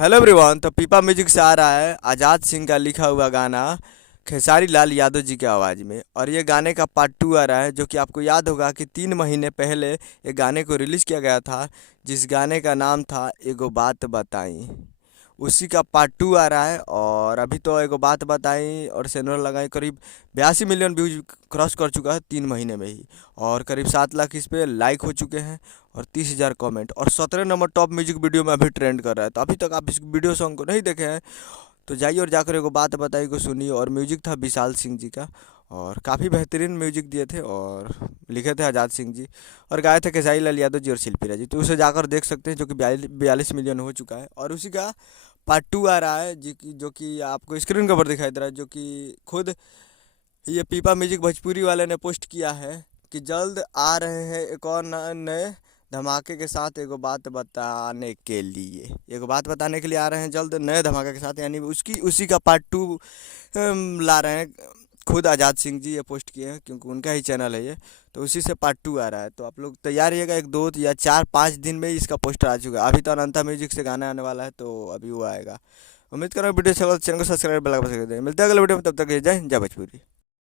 Hello everyone. तो पीपा music से आ रहा है आज़ाद सिंह का लिखा हुआ गाना खेसारी लाल यादव जी की आवाज़ में। और ये गाने का पार्ट टू आ रहा है, जो कि आपको याद होगा कि 3 महीने पहले ये गाने को रिलीज़ किया गया था, जिस गाने का नाम था एगो बात बताई। उसी का पार्ट टू आ रहा है। और अभी तो एगो बात बताई और सेनुअर लगाई करीब 82 मिलियन व्यूज क्रॉस कर चुका है 3 महीने में ही। और करीब 7 लाख इस पे लाइक हो चुके हैं और 30,000 कमेंट, और 17 नंबर टॉप म्यूजिक वीडियो में अभी ट्रेंड कर रहा है। तो अभी तक आप इस वीडियो सॉन्ग को नहीं देखे हैं तो जाइए और जाकर एगो बात बताई को सुनिए। और म्यूजिक था विशाल सिंह जी का, और काफ़ी बेहतरीन म्यूजिक दिए थे, और लिखे थे आज़ाद सिंह जी, और गाए थे खेसारी लाल यादव जी और शिल्पी राज जी। तो उसे जाकर देख सकते हैं, जो कि 42 मिलियन हो चुका है। और उसी का पार्ट टू आ रहा है जो कि आपको स्क्रीन के ऊपर दिखाई दे रहा है, जो कि खुद ये पीपा म्यूजिक भोजपुरी वाले ने पोस्ट किया है कि जल्द आ रहे हैं एक और नए धमाके के साथ एगो बात बताने के लिए। एगो बात बताने के लिए आ रहे हैं जल्द नए धमाके के साथ, यानी उसकी उसी का पार्ट टू ला रहे हैं। खुद आज़ाद सिंह जी ये पोस्ट किए हैं, क्योंकि उनका ही चैनल है ये। तो उसी से पार्ट टू आ रहा है, तो आप लोग तैयार रहिएगा। 1 2 या 4 5 दिन में ही इसका पोस्टर आ चुका है। अभी तो अनंता म्यूजिक से गाना आने वाला है, तो अभी वो आएगा। उम्मीद कर रहा हूँ वीडियो अच्छा लगा तो चैनल को सब्सक्राइब बेल आइकन प्रेस कर दें। मिलते हैं अगले वीडियो में, तब तक के लिए जय हिंद, जय भोजपुरी।